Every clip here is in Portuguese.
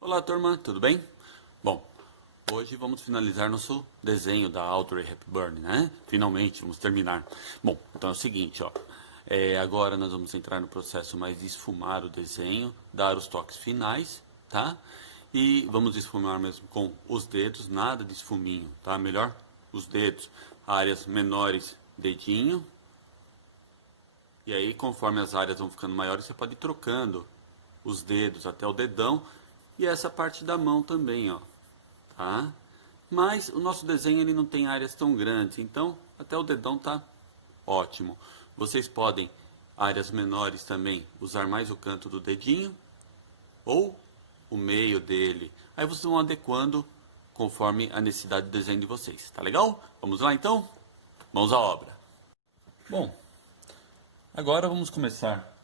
Olá, turma, tudo bem? Bom, hoje vamos finalizar nosso desenho da Audrey Hepburn, né? Finalmente, vamos terminar. Bom, então é o seguinte, ó. Agora nós vamos entrar no processo mais de esfumar o desenho, dar os toques finais, tá? E vamos esfumar mesmo com os dedos, nada de esfuminho, tá? Melhor os dedos, áreas menores, dedinho. E aí, conforme as áreas vão ficando maiores, você pode ir trocando os dedos até o dedão e essa parte da mão também, ó, tá? Mas o nosso desenho ele não tem áreas tão grandes, então até o dedão tá ótimo. Vocês podem, áreas menores também, usar mais o canto do dedinho ou o meio dele. Aí vocês vão adequando conforme a necessidade do desenho de vocês, tá legal? Vamos lá então? Mãos à obra. Bom, agora vamos começar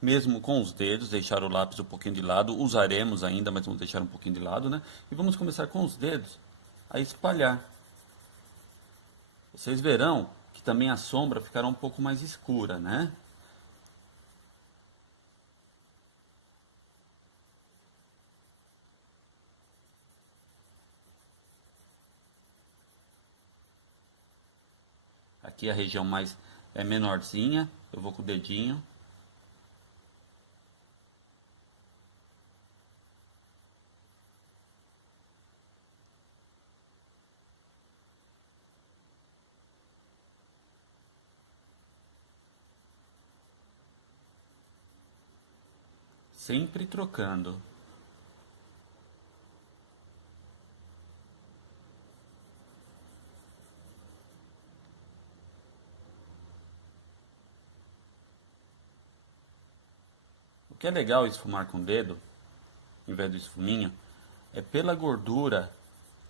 mesmo com os dedos, deixar o lápis um pouquinho de lado, usaremos ainda, mas vamos deixar um pouquinho de lado, né? E vamos começar com os dedos a espalhar. Vocês verão que também a sombra ficará um pouco mais escura, né? Aqui a região mais menorzinha, eu vou com o dedinho. Sempre trocando. O que é legal esfumar com o dedo, em vez do esfuminho, é pela gordura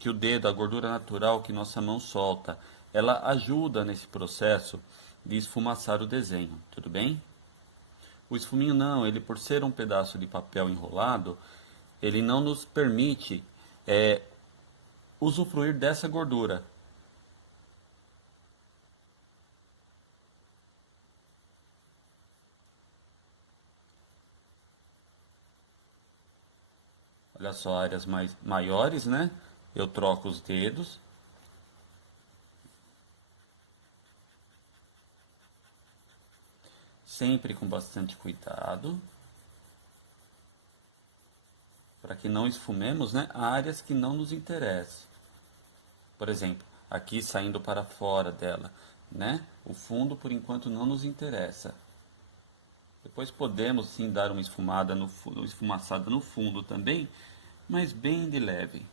que o dedo, a gordura natural que nossa mão solta, ela ajuda nesse processo de esfumaçar o desenho, tudo bem? O esfuminho não, ele por ser um pedaço de papel enrolado, ele não nos permite usufruir dessa gordura. Olha só, áreas maiores, né? Eu troco os dedos. Sempre com bastante cuidado. Para que não esfumemos, né? Áreas que não nos interessam. Por exemplo, aqui saindo para fora dela, né? O fundo por enquanto não nos interessa. Depois podemos sim dar uma esfumada esfumaçada no fundo também, mas bem de leve.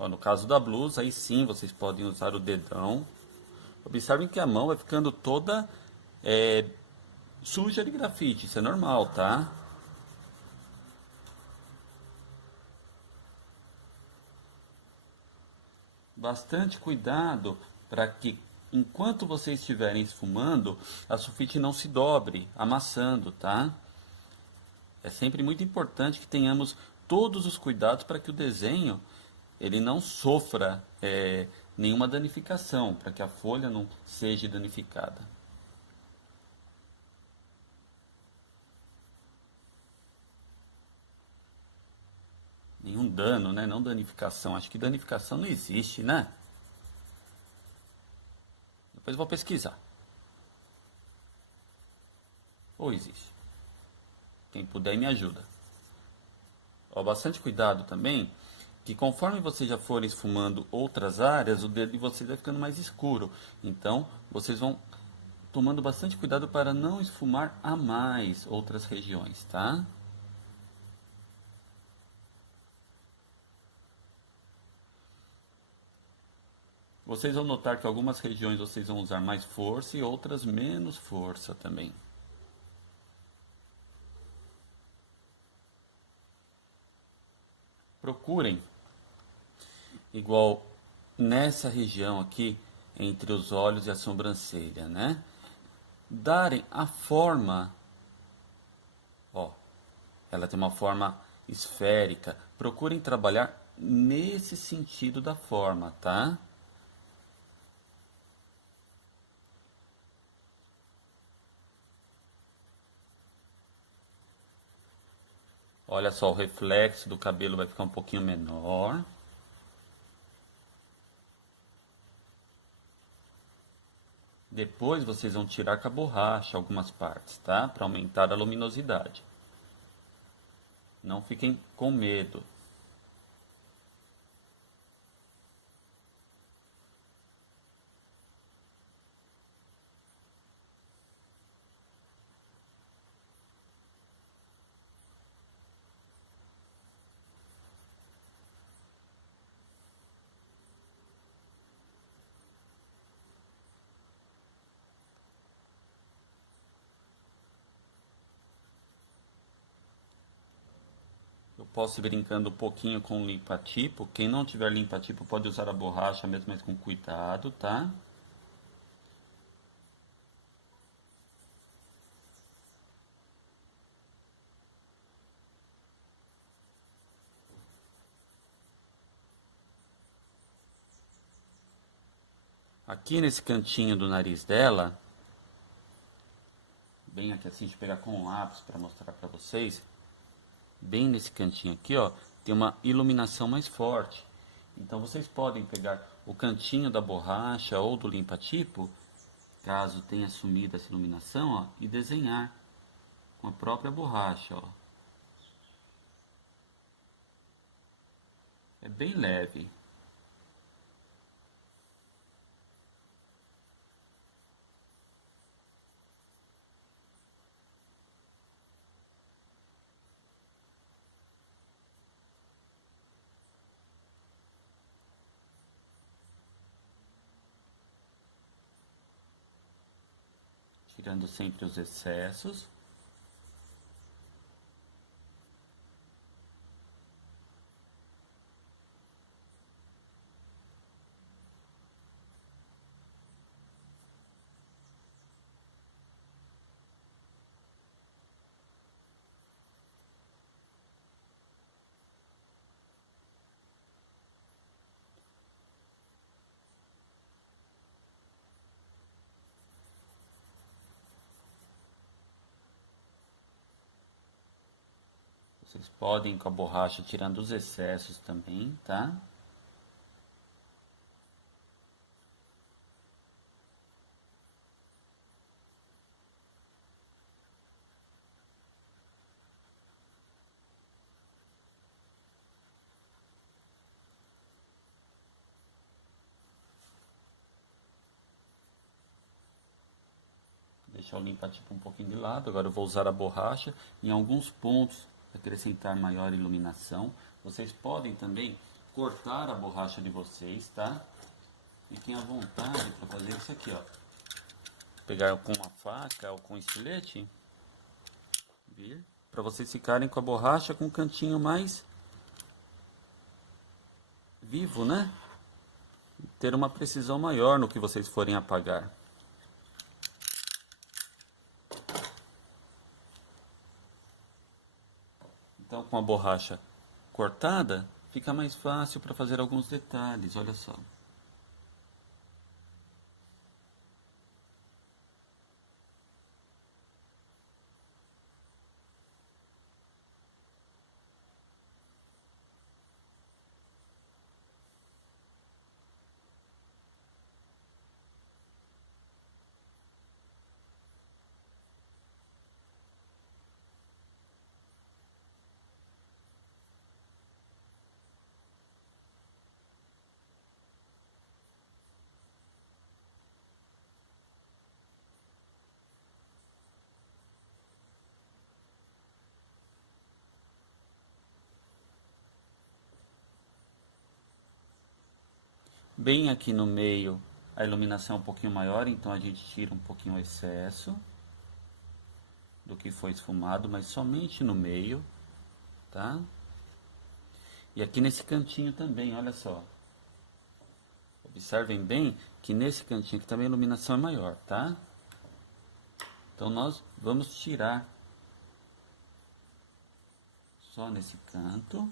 Ó, no caso da blusa, aí sim vocês podem usar o dedão. Observem que a mão vai ficando toda suja de grafite, isso é normal, tá? Bastante cuidado para que enquanto vocês estiverem esfumando, a sulfite não se dobre, amassando, tá? É sempre muito importante que tenhamos todos os cuidados para que o desenho ele não sofra nenhuma danificação, para que a folha não seja danificada. Nenhum dano, né? Não danificação. Acho que danificação não existe, né? Depois eu vou pesquisar. Ou existe? Quem puder me ajuda. Ó, bastante cuidado também, que conforme vocês já forem esfumando outras áreas, o dedo de vocês vai ficando mais escuro. Então, vocês vão tomando bastante cuidado para não esfumar a mais outras regiões, tá? Vocês vão notar que algumas regiões vocês vão usar mais força e outras menos força também. Procurem, igual nessa região aqui, entre os olhos e a sobrancelha, né? Darem a forma, ó, ela tem uma forma esférica. Procurem trabalhar nesse sentido da forma, tá? Olha só, o reflexo do cabelo vai ficar um pouquinho menor. Depois vocês vão tirar com a borracha algumas partes, tá? Para aumentar a luminosidade. Não fiquem com medo. Eu posso ir brincando um pouquinho com o limpa-tipo. Quem não tiver limpa-tipo pode usar a borracha mesmo, mas com cuidado, tá? Aqui nesse cantinho do nariz dela, bem aqui assim, deixa eu pegar com um lápis para mostrar para vocês. Bem nesse cantinho aqui, ó, tem uma iluminação mais forte. Então vocês podem pegar o cantinho da borracha ou do limpa-tipo, caso tenha sumido essa iluminação, ó, e desenhar com a própria borracha, ó. É bem leve. Tirando sempre os excessos. Vocês podem com a borracha tirando os excessos também, tá? Deixar o limpa-tipo um pouquinho de lado. Agora eu vou usar a borracha em alguns pontos, acrescentar maior iluminação. Vocês podem também cortar a borracha de vocês, tá? Fiquem à vontade para fazer isso aqui, ó. Pegar com uma faca ou com um estilete, vir, para vocês ficarem com a borracha com um cantinho mais vivo, né? Ter uma precisão maior no que vocês forem apagar. Então, com a borracha cortada, fica mais fácil para fazer alguns detalhes, olha só. Bem aqui no meio, a iluminação é um pouquinho maior, então a gente tira um pouquinho o excesso do que foi esfumado, mas somente no meio, tá? E aqui nesse cantinho também, olha só. Observem bem que nesse cantinho aqui também a iluminação é maior, tá? Então nós vamos tirar só nesse canto.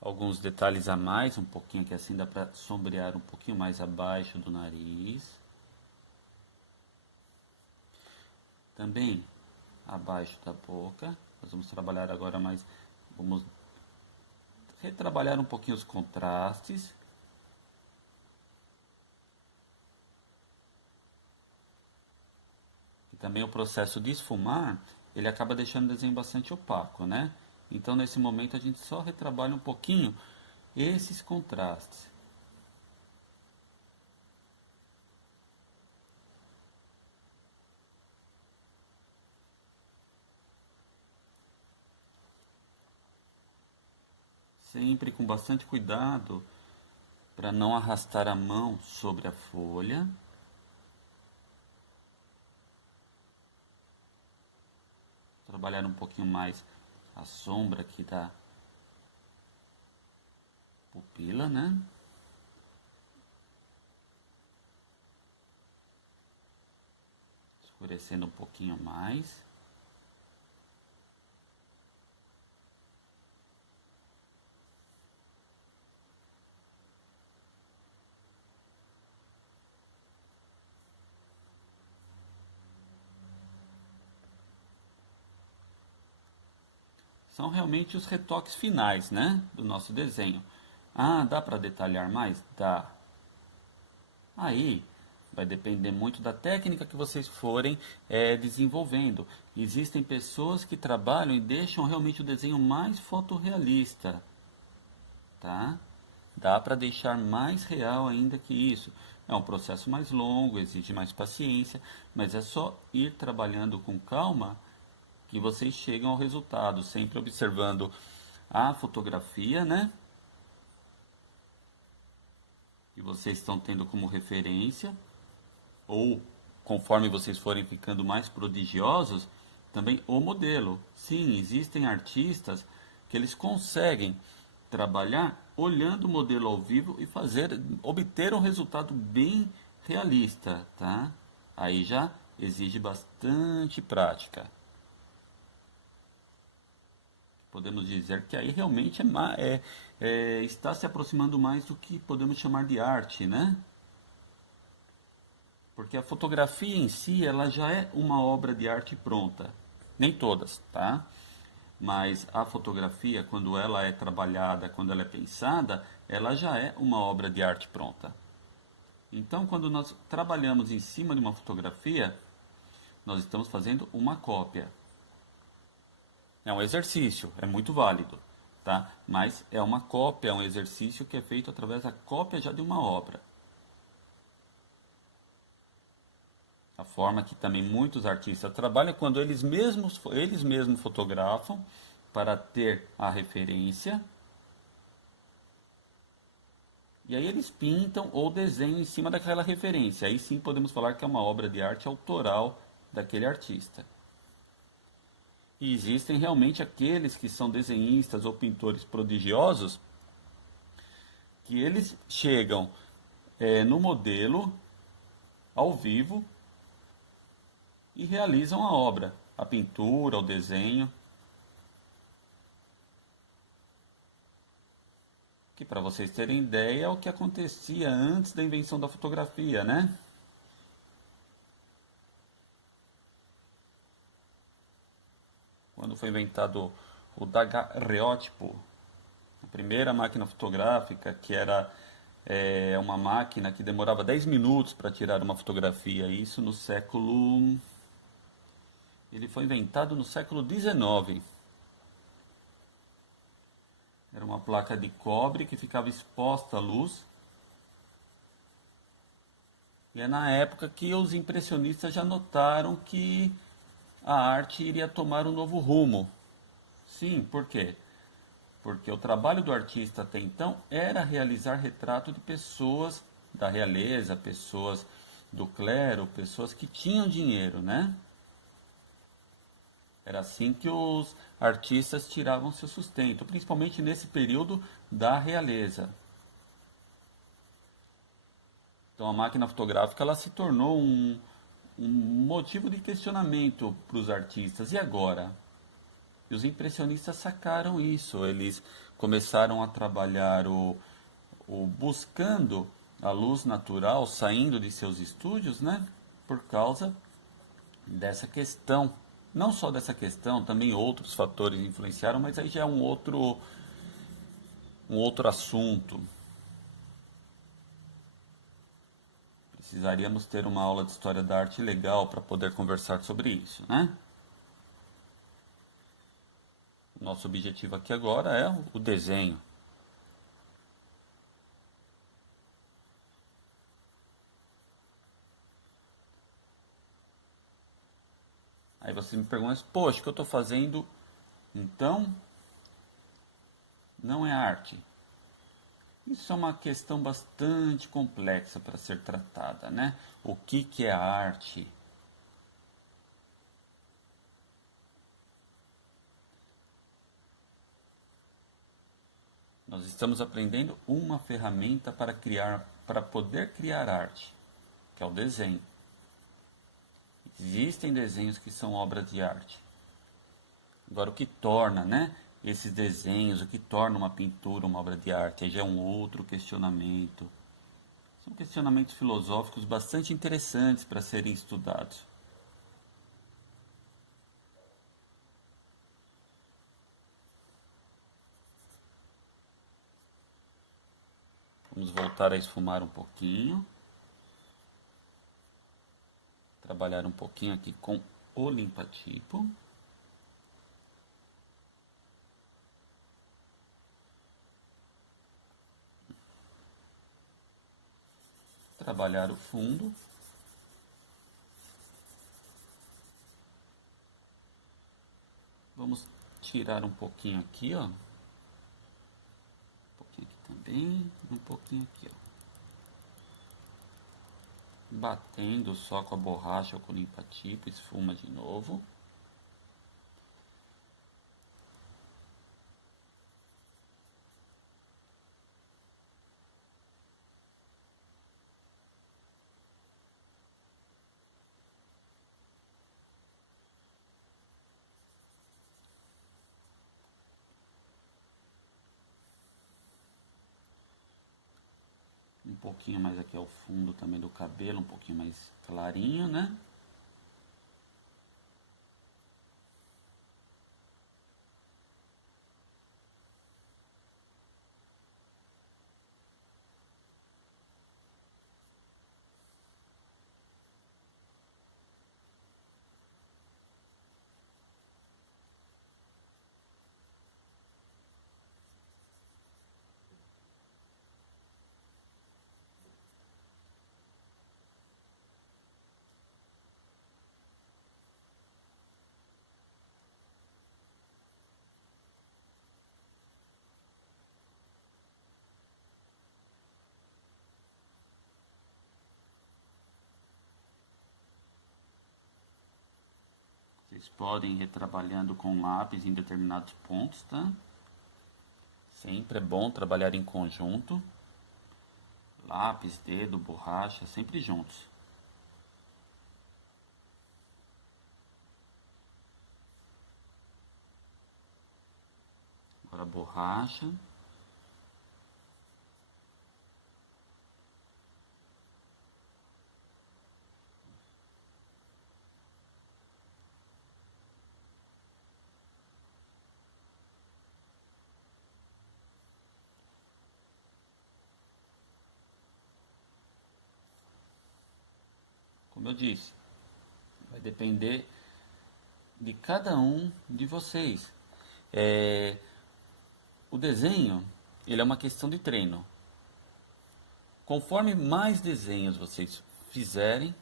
alguns detalhes a mais, um pouquinho aqui assim, dá para sombrear um pouquinho mais abaixo do nariz. Também abaixo da boca. Nós vamos trabalhar agora mais, vamos retrabalhar um pouquinho os contrastes. E também o processo de esfumar, ele acaba deixando o desenho bastante opaco, né? Então nesse momento a gente só retrabalha um pouquinho esses contrastes. Sempre com bastante cuidado para não arrastar a mão sobre a folha. Trabalhar um pouquinho mais a sombra aqui da pupila, né? Escurecendo um pouquinho mais. São realmente os retoques finais, né, do nosso desenho. Ah, dá para detalhar mais? Dá. Aí vai depender muito da técnica que vocês forem desenvolvendo. Existem pessoas que trabalham e deixam realmente o desenho mais fotorrealista, tá? Dá para deixar mais real ainda que isso. É um processo mais longo, exige mais paciência, mas é só ir trabalhando com calma que vocês chegam ao resultado, sempre observando a fotografia, né? Que vocês estão tendo como referência, ou conforme vocês forem ficando mais prodigiosos, também o modelo. Sim, existem artistas que eles conseguem trabalhar olhando o modelo ao vivo e obter um resultado bem realista, tá? Aí já exige bastante prática. Podemos dizer que aí realmente está se aproximando mais do que podemos chamar de arte, né? Porque a fotografia em si, ela já é uma obra de arte pronta. Nem todas, tá? Mas a fotografia, quando ela é trabalhada, quando ela é pensada, ela já é uma obra de arte pronta. Então, quando nós trabalhamos em cima de uma fotografia, nós estamos fazendo uma cópia. É um exercício, é muito válido, tá? Mas é uma cópia, é um exercício que é feito através da cópia já de uma obra. A forma que também muitos artistas trabalham é quando eles mesmos fotografam para ter a referência. E aí eles pintam ou desenham em cima daquela referência. Aí sim podemos falar que é uma obra de arte autoral daquele artista. E existem realmente aqueles que são desenhistas ou pintores prodigiosos que eles chegam no modelo ao vivo e realizam a obra, a pintura, o desenho. Que para vocês terem ideia é o que acontecia antes da invenção da fotografia, né? Quando foi inventado o daguerreótipo, a primeira máquina fotográfica, que era uma máquina que demorava 10 minutos para tirar uma fotografia. Isso no século... Ele foi inventado no século XIX. Era uma placa de cobre que ficava exposta à luz. E é na época que os impressionistas já notaram que a arte iria tomar um novo rumo. Sim, por quê? Porque o trabalho do artista até então era realizar retrato de pessoas da realeza, pessoas do clero, pessoas que tinham dinheiro, né? Era assim que os artistas tiravam seu sustento, principalmente nesse período da realeza. Então a máquina fotográfica ela se tornou um motivo de questionamento para os artistas. E agora? E os impressionistas sacaram isso, eles começaram a trabalhar o buscando a luz natural, saindo de seus estúdios, né? Por causa dessa questão. Não só dessa questão, também outros fatores influenciaram, mas aí já é um outro assunto. Precisaríamos ter uma aula de história da arte legal para poder conversar sobre isso, né? Nosso objetivo aqui agora é o desenho. Aí você me pergunta, poxa, o que eu estou fazendo então não é arte. Isso é uma questão bastante complexa para ser tratada, né? O que é arte? Nós estamos aprendendo uma ferramenta para criar, para poder criar arte, que é o desenho. Existem desenhos que são obras de arte. Agora, o que torna, né, esses desenhos, o que torna uma pintura uma obra de arte, aí já é um outro questionamento. São questionamentos filosóficos bastante interessantes para serem estudados. Vamos voltar a esfumar um pouquinho. Trabalhar um pouquinho aqui com o limpa-tipo. Trabalhar o fundo. Vamos tirar um pouquinho aqui, ó. Um pouquinho aqui também, um pouquinho aqui, ó. Batendo só com a borracha ou com o limpa-tipo, esfuma de novo. Um pouquinho mais aqui ao fundo também do cabelo, um pouquinho mais clarinho, né? Vocês podem ir retrabalhando com lápis em determinados pontos, tá? Sempre é bom trabalhar em conjunto. Lápis, dedo, borracha, sempre juntos. Agora a borracha. Como eu disse, vai depender de cada um de vocês. O desenho, ele é uma questão de treino. Conforme mais desenhos vocês fizerem,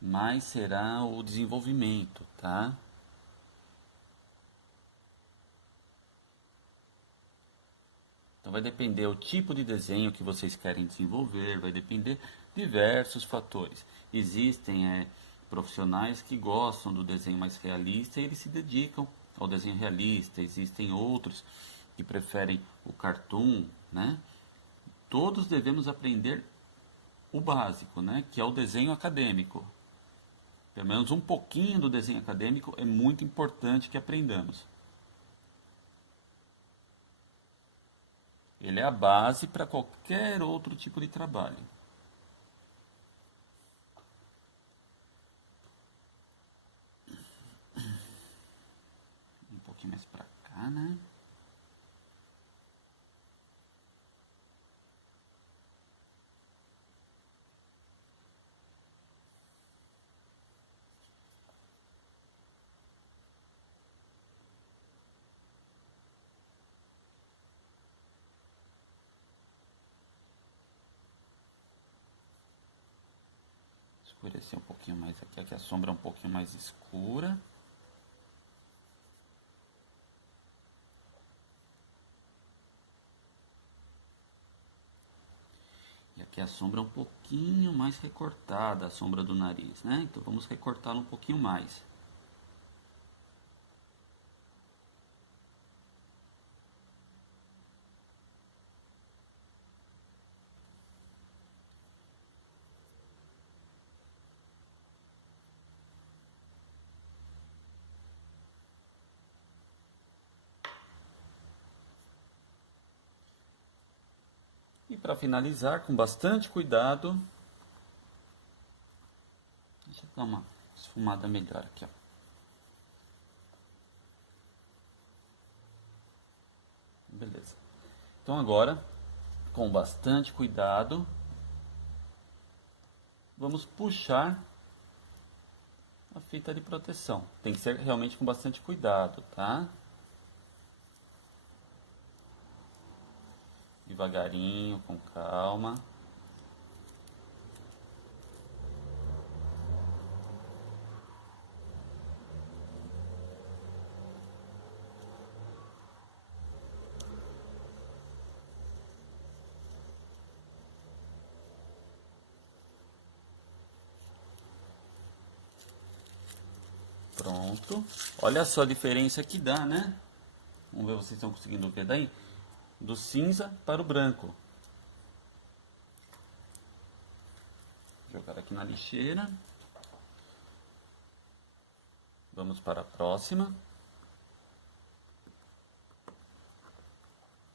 mais será o desenvolvimento, tá? Então vai depender o tipo de desenho que vocês querem desenvolver, vai depender diversos fatores. Existem profissionais que gostam do desenho mais realista e eles se dedicam ao desenho realista. Existem outros que preferem o cartoon, né? Todos devemos aprender o básico, né? Que é o desenho acadêmico. Pelo menos um pouquinho do desenho acadêmico é muito importante que aprendamos. Ele é a base para qualquer outro tipo de trabalho. Um pouquinho mais para cá, né? Escurecer um pouquinho mais aqui. Aqui a sombra é um pouquinho mais escura. E aqui a sombra é um pouquinho mais recortada, a sombra do nariz, né? Então vamos recortá-la um pouquinho mais. E para finalizar, com bastante cuidado, deixa eu dar uma esfumada melhor aqui, ó. Beleza. Então agora, com bastante cuidado, vamos puxar a fita de proteção. Tem que ser realmente com bastante cuidado, tá? Devagarinho, com calma. Pronto. Olha só a diferença que dá, né? Vamos ver se vocês estão conseguindo ver daí. Do cinza para o branco. Jogar aqui na lixeira. Vamos para a próxima.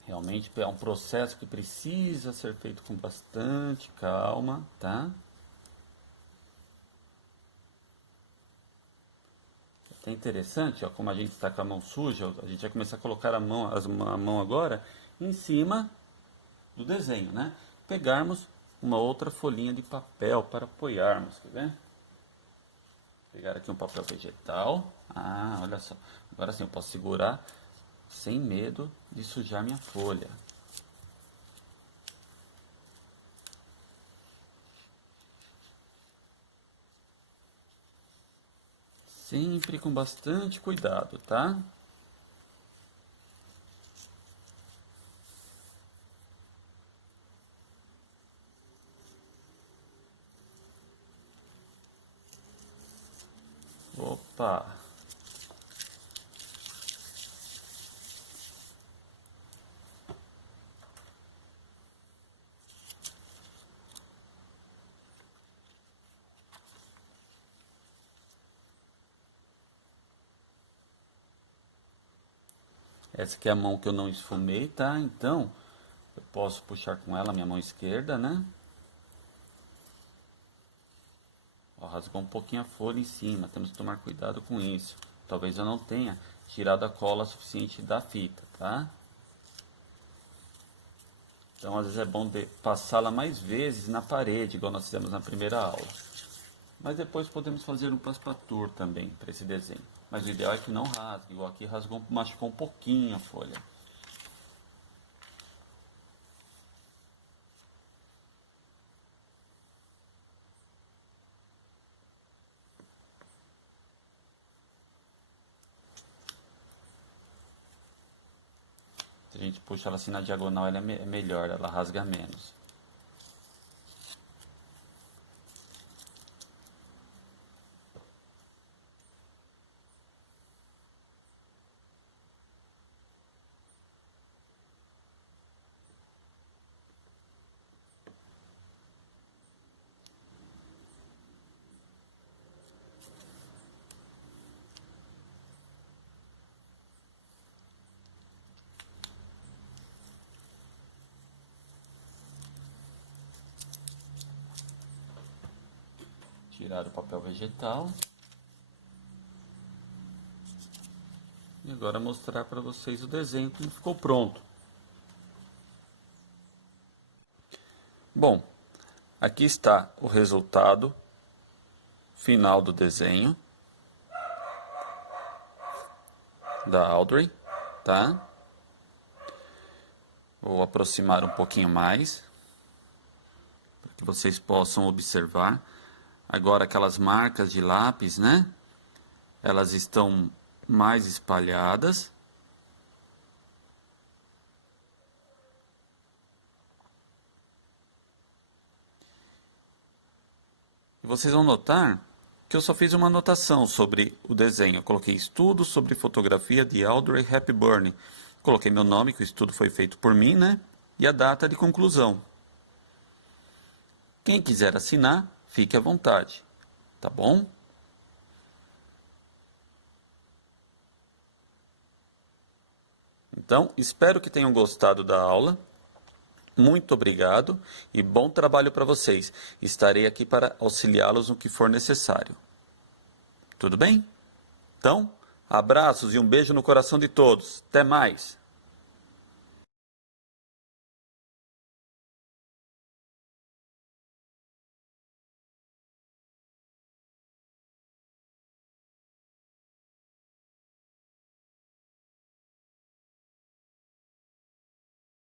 Realmente é um processo que precisa ser feito com bastante calma, tá? É interessante, ó, como a gente está com a mão suja, a gente vai começar a colocar a mão agora em cima do desenho, né? Pegarmos uma outra folhinha de papel para apoiarmos, quer ver? Pegar aqui um papel vegetal. Ah, olha só. Agora sim eu posso segurar sem medo de sujar minha folha. Sempre com bastante cuidado, tá? Opa! Essa aqui é a mão que eu não esfumei, tá? Então, eu posso puxar com ela a minha mão esquerda, né? Ó, rasgou um pouquinho a folha em cima, temos que tomar cuidado com isso. Talvez eu não tenha tirado a cola suficiente da fita, tá? Então, às vezes é bom passá-la mais vezes na parede, igual nós fizemos na primeira aula. Mas depois podemos fazer um passepartout também para esse desenho. Mas o ideal é que não rasgue, igual aqui rasgou, machucou um pouquinho a folha. Se a gente puxa ela assim na diagonal, ela é melhor, ela rasga menos. Tirar o papel vegetal. E agora mostrar para vocês o desenho como ficou pronto. Bom, aqui está o resultado final do desenho da Audrey, tá? Vou aproximar um pouquinho mais para que vocês possam observar. Agora aquelas marcas de lápis, né? Elas estão mais espalhadas. E vocês vão notar que eu só fiz uma anotação sobre o desenho. Eu coloquei estudo sobre fotografia de Audrey Hepburn. Coloquei meu nome, que o estudo foi feito por mim, né? E a data de conclusão. Quem quiser assinar, fique à vontade, tá bom? Então, espero que tenham gostado da aula. Muito obrigado e bom trabalho para vocês. Estarei aqui para auxiliá-los no que for necessário. Tudo bem? Então, abraços e um beijo no coração de todos. Até mais!